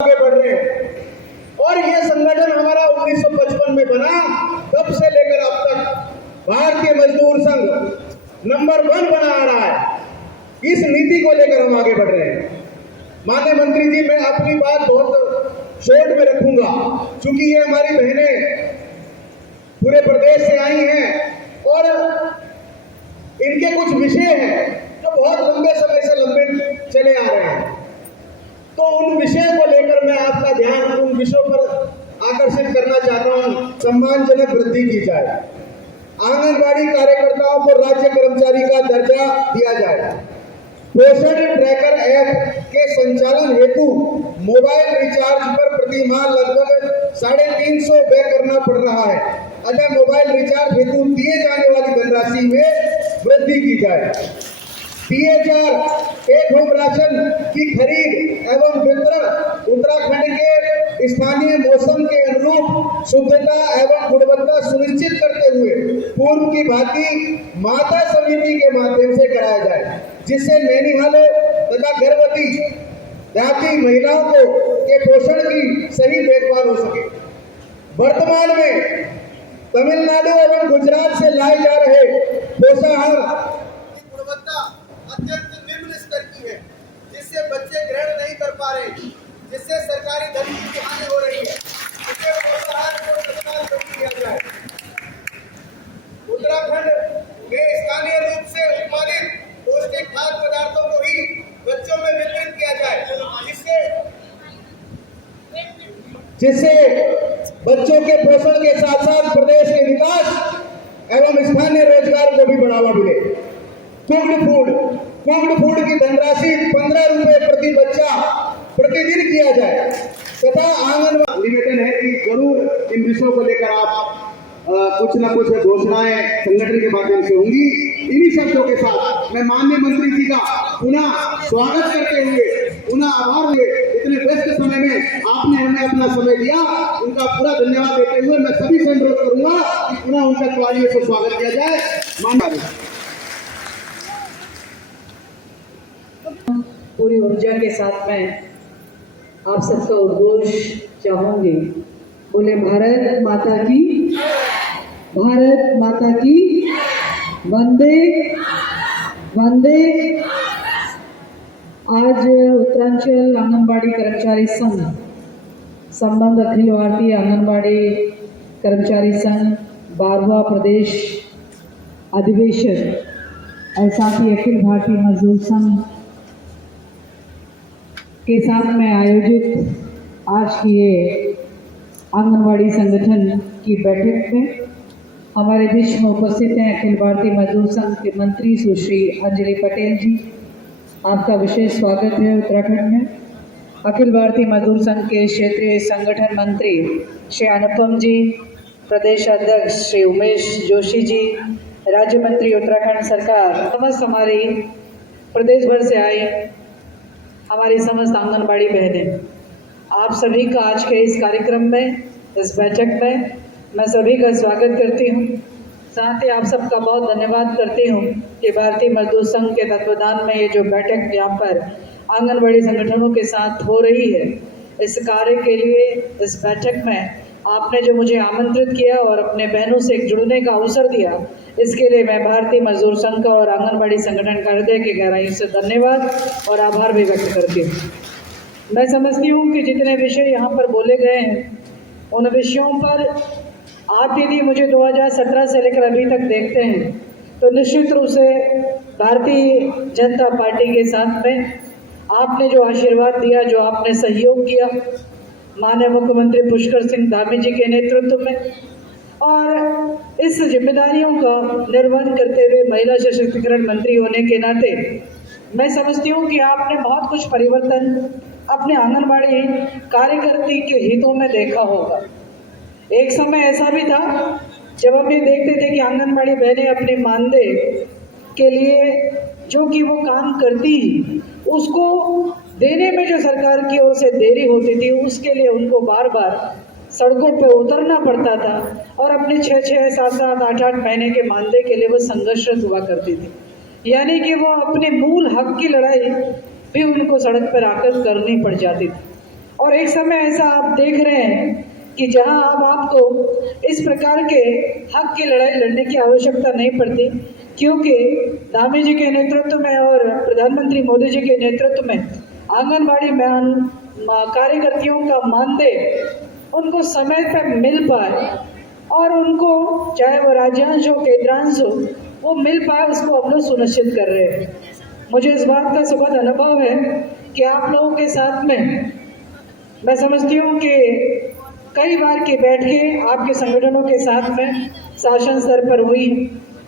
आगे बढ़ रहे हैं। और ये संगठन हमारा 1955 में बना, तब से लेकर अब तक भारतीय मजदूर संघ नंबर 1 बना आ रहा है। इस नीति को लेकर हम आगे बढ़ रहे हैं। माननीय मंत्री जी, मैं अपनी बात बहुत शॉर्ट में रखूंगा, क्योंकि ये हमारी बहनें पूरे प्रदेश से आई हैं और इनके कुछ विषय हैं जो बहुत लंबे समय से लंबे चले आ रहे हैं। तो उन विषयों को लेकर मैं आपका ध्यान उन विषयों पर आकर्षित करना चाहता हूं। सम्मानजनक वृद्धि की जाए, आंगनबाड़ी कार्यकर्ताओं को राज्य कर्मचारी का दर्जा दिया जाए, पोषण ट्रैकर ऐप के संचालन हेतु मोबाइल रिचार्ज पर प्रति माह लगभग 350 व्यय करना पड़ रहा है, अतः मोबाइल रिचार्ज हेतु दिए जाने वाली धनराशि में वृद्धि की जाए। टेक होम राशन की खरीद एवं वितरण उत्तराखंड के स्थानीय मौसम के अनुरूप शुद्धता एवं गुणवत्ता सुनिश्चित करते हुए पूर्व की भांति माता समिति के माध्यम से कराया जाए, जिससे नैनीहालों तथा गर्भवती जाति महिलाओं को के पोषण की सही देखभाल हो सके। वर्तमान में तमिलनाडु एवं गुजरात से लाए जा रहे पोषाहार की गुणवत्ता अत्यंत निम्न स्तर की है, जिससे बच्चे ग्रहण नहीं कर पा रहे, जिससे सरकारी धन की हानि हो रही है। इससे पोषाहार को तत्काल रोक दिया जाए। उत्तराखंड में स्थानीय रूप से उत्पादित पौष्टिक खाद्य पदार्थों को ही बच्चों में वितरित किया जाए, जिससे बच्चों के पोषण के साथ साथ प्रदेश के विकास एवं स्थानीय रोजगार को भी बढ़ावा मिले। कुक्ड फूड की धनराशि 15 रुपए प्रति बच्चा प्रतिदिन किया जाए तथा आंगनबाड़ी निवेदन है कि जरूर इन विषयों को लेकर आप कुछ न कुछ घोषणाएं संगठन के माध्यम से होंगी। इन्हीं शब्दों के साथ मैं माननीय मंत्री जी का पुनः स्वागत करते हुए, पुनः आभार हुए, इतने व्यस्त समय में आपने हमें अपना समय दिया, उनका पूरा धन्यवाद देते हुए मैं सभी से अनुरोध करूंगा कि पुनः उनका तालियों से स्वागत किया जाए। माननीय पूरी ऊर्जा के साथ में आप सबका उद्घोष चाहूंगी। बोले भारत माता की, भारत माता की, वंदे वंदे। आज उत्तरांचल आंगनबाड़ी कर्मचारी संघ संबंध अखिल भारतीय आंगनबाड़ी कर्मचारी संघ 12वां प्रदेश अधिवेशन और साथ ही अखिल भारतीय मजदूर संघ के साथ में आयोजित आज की ये आंगनबाड़ी संगठन की बैठक में हमारे बीच में उपस्थित हैं अखिल भारतीय मजदूर संघ के मंत्री सुश्री अंजलि पटेल जी। आपका विशेष स्वागत है उत्तराखंड में। अखिल भारतीय मजदूर संघ के क्षेत्रीय संगठन मंत्री श्री अनुपम जी, प्रदेश अध्यक्ष श्री उमेश जोशी जी, राज्य मंत्री उत्तराखंड सरकार, समस्त हमारी प्रदेश भर से आई हमारी समस्त आंगनबाड़ी बहनें, आप सभी का आज के इस कार्यक्रम में, इस बैठक में मैं सभी का स्वागत करती हूँ। साथ ही आप सबका बहुत धन्यवाद करती हूँ कि भारतीय मजदूर संघ के तत्वाधान में ये जो बैठक यहाँ पर आंगनबाड़ी संगठनों के साथ हो रही है, इस कार्य के लिए इस बैठक में आपने जो मुझे आमंत्रित किया और अपने बहनों से जुड़ने का अवसर दिया, इसके लिए मैं भारतीय मजदूर संघ का और आंगनबाड़ी संगठन का हृदय की गहराई से धन्यवाद और आभार भी व्यक्त करती हूँ। मैं समझती हूँ कि जितने विषय यहाँ पर बोले गए हैं, उन विषयों पर आप यदि मुझे 2017 से लेकर अभी तक देखते हैं तो निश्चित रूप से भारतीय जनता पार्टी के साथ में आपने जो आशीर्वाद दिया, जो आपने सहयोग किया माननीय मुख्यमंत्री पुष्कर सिंह धामी जी के नेतृत्व में, और इस जिम्मेदारियों का निर्वहन करते हुए महिला सशक्तिकरण मंत्री होने के नाते मैं समझती हूँ कि आपने बहुत कुछ परिवर्तन अपने आंगनबाड़ी कार्यकर्ती के हितों में देखा होगा। एक समय ऐसा भी था जब हम ये देखते थे कि आंगनबाड़ी बहनें अपने मानदेय के लिए जो कि वो काम करती उसको देने में जो सरकार की ओर से देरी होती थी, उसके लिए उनको बार बार सड़कों पे उतरना पड़ता था और अपने 6-6, 7-7, 8-8 महीने के मानदेय के लिए वो संघर्षरत हुआ करती थी। यानी कि वो अपने मूल हक की लड़ाई भी उनको सड़क पर आकर करनी पड़ जाती थी। और एक समय ऐसा आप देख रहे हैं कि जहां अब आपको इस प्रकार के हक की लड़ाई लड़ने की आवश्यकता नहीं पड़ती, क्योंकि दामी जी के नेतृत्व में और प्रधानमंत्री मोदी जी के नेतृत्व में आंगनबाड़ी कार्यकर्तियों का मानदेय उनको समय पर मिल पाए और उनको चाहे वो राज्यांश हो केंद्रांश हो वो मिल पाए, उसको हम लोग सुनिश्चित कर रहे हैं। मुझे इस बात का सुखद अनुभव है कि आप लोगों के साथ में मैं समझती हूँ कि कई बार की बैठकें आपके संगठनों के साथ में शासन स्तर पर हुई,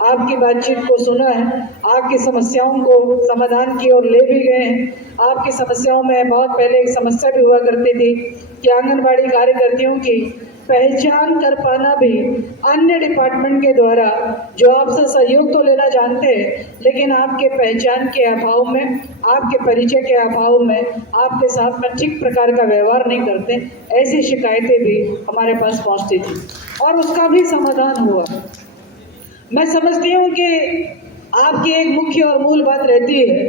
आपकी बातचीत को सुना है, आपकी समस्याओं को समाधान की ओर ले भी गए हैं। आपकी समस्याओं में बहुत पहले एक समस्या भी हुआ करती थी कि आंगनबाड़ी कार्यकर्तियों की पहचान कर पाना भी अन्य डिपार्टमेंट के द्वारा जो आपसे सहयोग तो लेना जानते हैं, लेकिन आपके पहचान के अभाव में, आपके परिचय के अभाव में आपके साथ में ठीक प्रकार का व्यवहार नहीं करते, ऐसी शिकायतें भी हमारे पास पहुंचती थी और उसका भी समाधान हुआ। मैं समझती हूँ कि आपकी एक मुख्य और मूल बात रहती है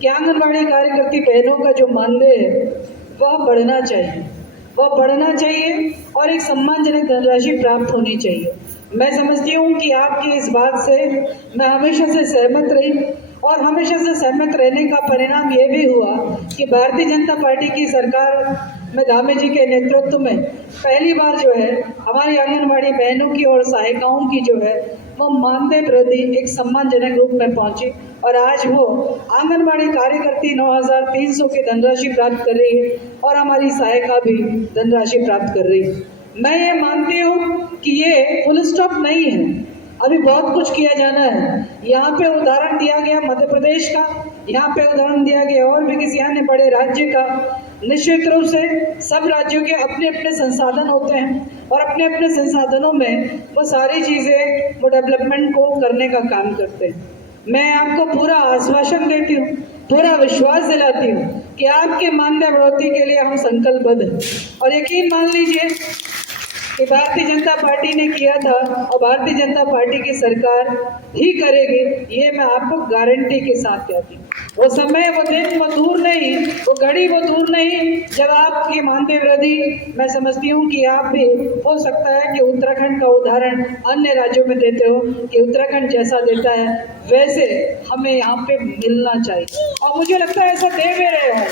कि आंगनबाड़ी कार्यकर्ती बहनों का जो मानदेय है वह बढ़ना चाहिए और एक सम्मानजनक धनराशि प्राप्त होनी चाहिए। मैं समझती हूँ कि आपकी इस बात से मैं हमेशा से सहमत रही और हमेशा से सहमत रहने का परिणाम ये भी हुआ कि भारतीय जनता पार्टी की सरकार में दामी जी के नेतृत्व में पहली बार जो है हमारी आंगनबाड़ी बहनों की और सहायिकाओं की जो है वो मानदेय वृद्धि एक सम्मानजनक रूप में पहुंची और आज वो आंगनबाड़ी कार्यकर्ती 9,300 की धनराशि प्राप्त कर रही है और हमारी सहायिका भी धनराशि प्राप्त कर रही है। मैं ये मानती हूँ कि ये फुल स्टॉप नहीं है, अभी बहुत कुछ किया जाना है। यहाँ पे उदाहरण दिया गया मध्य प्रदेश का, यहाँ पे उदाहरण दिया गया और भी किसी अन्य बड़े राज्य का। निश्चित रूप से सब राज्यों के अपने अपने संसाधन होते हैं और अपने अपने संसाधनों में वो सारी चीज़ें वो डेवलपमेंट को करने का काम करते हैं। मैं आपको पूरा आश्वासन देती हूँ, पूरा विश्वास दिलाती हूँ कि आपके मानदेय बढ़ोतरी के लिए हम संकल्पबद्ध हैं और यकीन मान लीजिए कि भारतीय जनता पार्टी ने किया था और भारतीय जनता पार्टी की सरकार ही करेगी, ये मैं आपको गारंटी के साथ कहती हूँ। वो समय, वो दिन, वो दूर नहीं, वो घड़ी, वो दूर नहीं जब आपकी मानदेय वृद्धि, मैं समझती हूँ कि आप भी हो सकता है कि उत्तराखंड का उदाहरण अन्य राज्यों में देते हो कि उत्तराखंड जैसा देता है वैसे हमें यहाँ पे मिलना चाहिए और मुझे लगता है ऐसा दे भी रहे हो।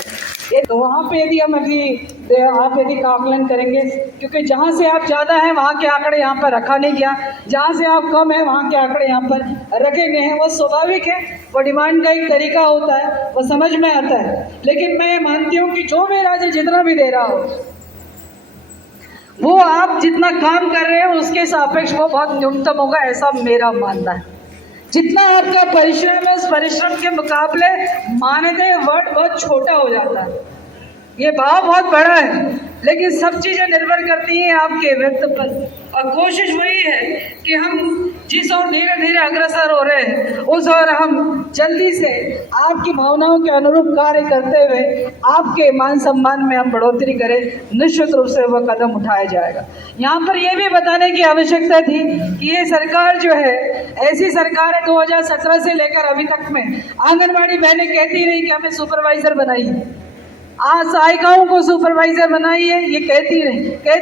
ये तो वहाँ पे यदि हम आप यदि का आकलन करेंगे, क्योंकि जहाँ से आप ज़्यादा हैं वहाँ के आंकड़े यहाँ पर रखा नहीं गया, जहाँ से आप कम हैं वहाँ के आंकड़े यहाँ पर रखे गए हैं। वो स्वाभाविक है, वो डिमांड का एक तरीका होता है, वो समझ में आता है। लेकिन मैं मानती हूँ कि जो भी राज्य जितना भी दे रहा हो वो आप जितना काम कर रहे हो उसके सापेक्ष वो बहुत न्यूनतम होगा, ऐसा मेरा मानना है। जितना आपका परिश्रम है उस परिश्रम के मुकाबले मानदेय वर्ड बहुत छोटा हो जाता है। ये भाव बहुत बड़ा है, लेकिन सब चीज़ें निर्भर करती हैं आपके व्यक्तित्व पर और कोशिश वही है कि हम जिस ओर धीरे धीरे अग्रसर हो रहे हैं उस ओर हम जल्दी से आपकी भावनाओं के अनुरूप कार्य करते हुए आपके मान सम्मान में हम बढ़ोतरी करें। निश्चित रूप से वह कदम उठाया जाएगा। यहाँ पर यह भी बताने की आवश्यकता थी कि ये सरकार जो है ऐसी सरकार है 2017 से लेकर अभी तक में आंगनबाड़ी बहनें कहती रही कि हमें सुपरवाइजर बनाइए, सहायिकाओं को सुपरवाइजर बनाइए, ये कहती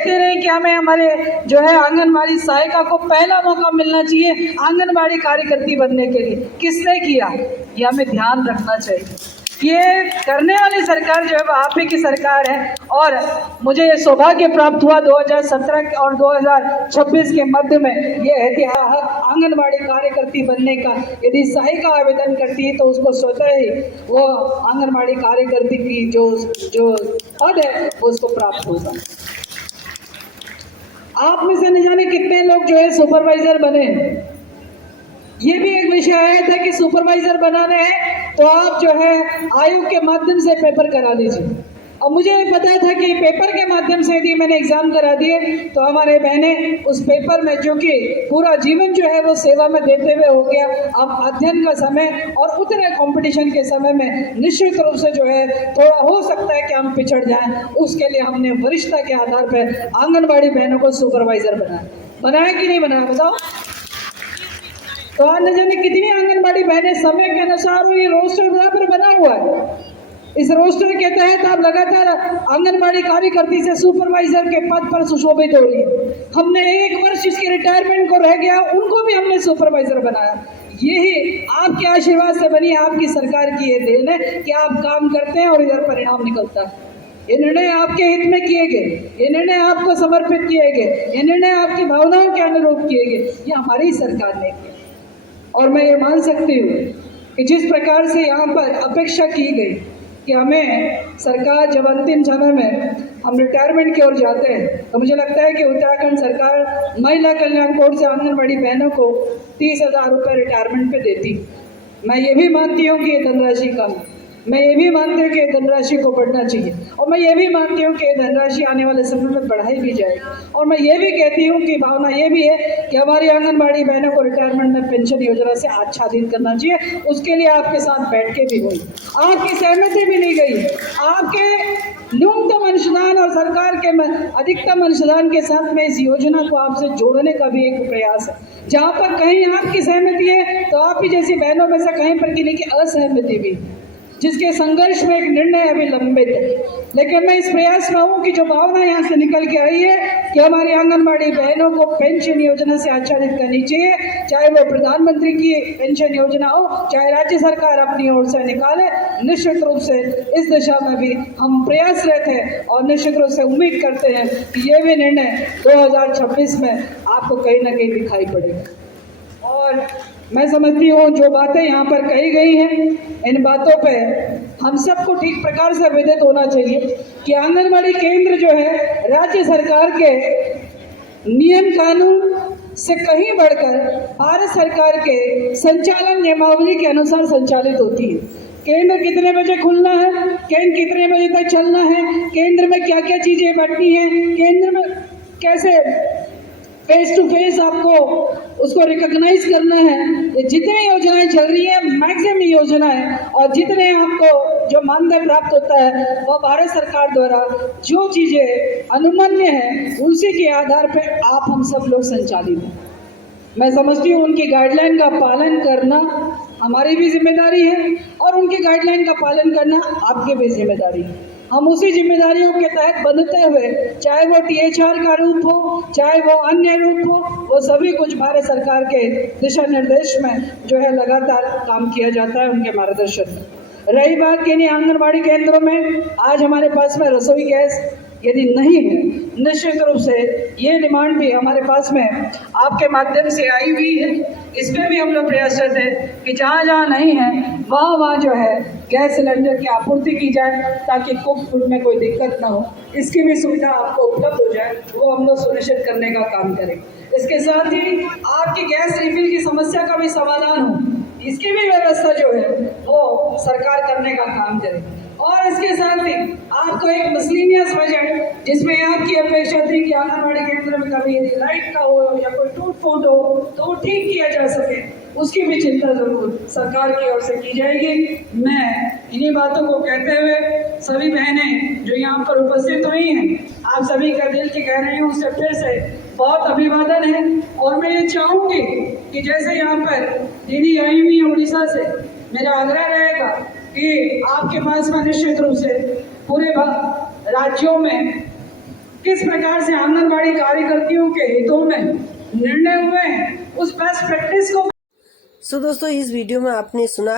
रही कि हमें हमारे जो है आंगनबाड़ी सहायिका को पहला मौका मिलना चाहिए आंगनबाड़ी कार्यकर्ती बनने के लिए। किसने किया? ये हमें ध्यान रखना चाहिए। ये करने वाली सरकार जो है वो आप ही की सरकार है और मुझे ये सौभाग्य प्राप्त हुआ 2017 और 2026 के मध्य में ये ऐतिहासिक आंगनबाड़ी कार्यकर्ती बनने का। यदि सहायिका आवेदन करती है तो उसको स्वतः ही वो आंगनबाड़ी कार्यकर्ती की जो पद है वो उसको प्राप्त होगा। आप में से न जाने कितने लोग जो है सुपरवाइजर बने। ये भी एक विषय आया था कि सुपरवाइजर बनाने हैं तो आप जो है आयोग के माध्यम से पेपर करा लीजिए। और मुझे पता था कि पेपर के माध्यम से यदि मैंने एग्जाम करा दिए तो हमारे बहनें उस पेपर में जो कि पूरा जीवन जो है वो सेवा में देते हुए हो गया, अब अध्ययन का समय और उतने कंपटीशन के समय में निश्चित रूप से जो है थोड़ा हो सकता है कि हम पिछड़ जाएं। उसके लिए हमने वरिष्ठता के आधार पर आंगनबाड़ी बहनों को सुपरवाइजर बनाया कि नहीं बनाया बताओ? तो आज न जाने कितनी आंगनबाड़ी बहनें समय के अनुसार ये रोस्टर बराबर बना हुआ है। इस रोस्टर के तहत आप लगातार आंगनबाड़ी कार्यकर्ती से सुपरवाइजर के पद पर सुशोभित हो रही है। हमने 1 वर्ष इसके रिटायरमेंट को रह गया, उनको भी हमने सुपरवाइजर बनाया। यही आपके आशीर्वाद से बनी आपकी सरकार की ये देन है कि आप काम करते हैं और इधर परिणाम निकलता है। ये निर्णय आपके हित में किए गए, ये निर्णय आपको समर्पित किए गए, ये निर्णय आपकी भावनाओं के अनुरूप किए गए, ये हमारी सरकार ने किया। और मैं ये मान सकती हूँ कि जिस प्रकार से यहाँ पर अपेक्षा की गई कि हमें सरकार जब अंतिम समय में हम रिटायरमेंट की ओर जाते हैं, तो मुझे लगता है कि उत्तराखंड सरकार महिला कल्याण कोड से आंगनबाड़ी बहनों को 30,000 रुपये रिटायरमेंट पे देती। मैं ये भी मानती हूँ कि ये धनराशि कम है, मैं ये भी मानती हूँ कि ये धनराशि को बढ़ना चाहिए, और मैं ये भी मानती हूँ कि ये धनराशि आने वाले समय में बढ़ाई भी जाएगी। और मैं ये भी कहती हूँ कि भावना ये भी है कि हमारी आंगनबाड़ी बहनों को रिटायरमेंट में पेंशन योजना से आच्छादित करना चाहिए। उसके लिए आपके साथ बैठ के भी हुई, आपकी सहमति भी ली गई, आपके न्यूनतम अंशदान और सरकार के अधिकतम अंशदान के साथ में इस योजना को आपसे जोड़ने का भी एक प्रयास है। जहाँ पर कहीं आपकी सहमति है तो आप ही जैसी बहनों में से कहीं पर किसी की असहमति भी, जिसके संघर्ष में एक निर्णय अभी लंबित है। लेकिन मैं इस प्रयास में हूँ कि जो भावना यहाँ से निकल के आई है कि हमारी आंगनबाड़ी बहनों को पेंशन योजना से आच्छादित करनी चाहिए, चाहे वो प्रधानमंत्री की पेंशन योजना हो, चाहे राज्य सरकार अपनी ओर से निकाले, निश्चित रूप से इस दिशा में भी हम प्रयासरत हैं और निश्चित रूप से उम्मीद करते हैं कि ये भी निर्णय 2026 में आपको कहीं ना कहीं दिखाई पड़ेगा। और मैं समझती हूँ जो बातें यहाँ पर कही गई हैं, इन बातों पे हम सबको ठीक प्रकार से विदित होना चाहिए कि आंगनबाड़ी केंद्र जो है राज्य सरकार के नियम कानून से कहीं बढ़कर भारत सरकार के संचालन नियमावली के अनुसार संचालित होती है। केंद्र कितने बजे खुलना है, केंद्र कितने बजे तक चलना है, केंद्र में क्या क्या चीज़ें बढ़नी है, केंद्र में कैसे फेस टू फेस आपको उसको रिकॉग्नाइज करना है, ये जितनी योजनाएं चल रही है मैक्सिमम योजनाएं, और जितने आपको जो मानदेय प्राप्त होता है वह भारत सरकार द्वारा जो चीज़ें अनुमन्य है उसी के आधार पर आप हम सब लोग संचालित हैं। मैं समझती हूँ उनकी गाइडलाइन का पालन करना हमारी भी जिम्मेदारी है और उनकी गाइडलाइन का पालन करना आपकी भी जिम्मेदारी है। हम उसी जिम्मेदारियों के तहत बंधते हुए, चाहे वो THR का रूप हो, चाहे वो अन्य रूप हो, वो सभी कुछ भारत सरकार के दिशा निर्देश में जो है लगातार काम किया जाता है उनके मार्गदर्शन में। रही बात कि आंगनबाड़ी केंद्रों में आज हमारे पास में रसोई गैस यदि नहीं है, निश्चित रूप से ये डिमांड भी हमारे पास में आपके माध्यम से आई हुई है। इसमें भी हम लोग प्रयासरत हैं कि जहाँ जहाँ नहीं है वहाँ जो है गैस सिलेंडर की आपूर्ति की जाए ताकि कुक फूड में कोई दिक्कत ना हो, इसकी भी सुविधा आपको उपलब्ध हो जाए, वो हम लोग सुनिश्चित करने का काम करें। इसके साथ ही आपकी गैस रिफिल की समस्या का भी समाधान हो, इसकी भी व्यवस्था जो है वो सरकार करने का काम करे। और इसके साथ ही आपको एक मिसलेनियस बजट जिसमें आपकी अपेक्षा थी कि आंगनबाड़ी केंद्र में कभी यदि लाइट का हो या कोई टूट फूट हो तो वो ठीक किया जा सके, उसकी भी चिंता जरूर सरकार की ओर से की जाएगी। मैं इन्हीं बातों को कहते हुए सभी बहनें जो यहाँ पर उपस्थित हुई हैं, आप सभी का दिल की कह रही हूँ, उससे फिर से बहुत अभिवादन है। और मैं ये चाहूँगी कि जैसे यहाँ पर दीदी आई हुई है उड़ीसा से, मेरा आग्रह रहेगा कि आपके पास में निश्चित रूप से पूरे राज्यों में किस प्रकार से आंगनबाड़ी कार्यकर्तियों के हितों में निर्णय हुए हैं उस बेस्ट प्रैक्टिस को। दोस्तों, इस वीडियो में आपने सुना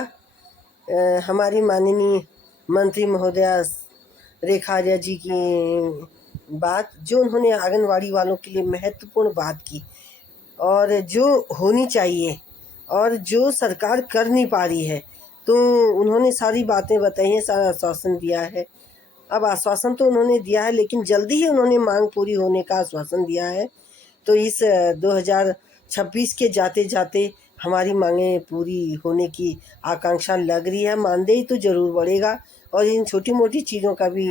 हमारी माननीय मंत्री महोदया रेखा आर्या जी की बात, जो उन्होंने आंगनबाड़ी वालों के लिए महत्वपूर्ण बात की और जो होनी चाहिए और जो सरकार कर नहीं पा रही है, तो उन्होंने सारी बातें बताई हैं, सारा आश्वासन दिया है। अब आश्वासन तो उन्होंने दिया है लेकिन जल्दी ही उन्होंने मांग पूरी होने का आश्वासन दिया है। तो इस 2026 के जाते जाते हमारी मांगें पूरी होने की आकांक्षा लग रही है। मानदेय तो ज़रूर बढ़ेगा और इन छोटी मोटी चीज़ों का भी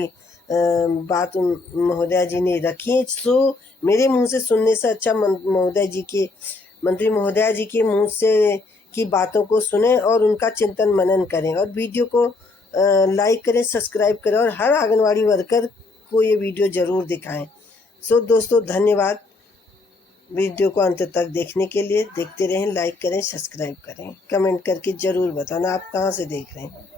बात महोदया जी ने रखी है। सो मेरे मुंह से सुनने से अच्छा मंत्री महोदया जी के मुंह से की बातों को सुने और उनका चिंतन मनन करें और वीडियो को लाइक करें, सब्सक्राइब करें और हर आंगनवाड़ी वर्कर को ये वीडियो ज़रूर दिखाएं। सो दोस्तों, धन्यवाद वीडियो को अंत तक देखने के लिए। देखते रहें, लाइक करें, सब्सक्राइब करें, कमेंट करके ज़रूर बताना आप कहाँ से देख रहे हैं।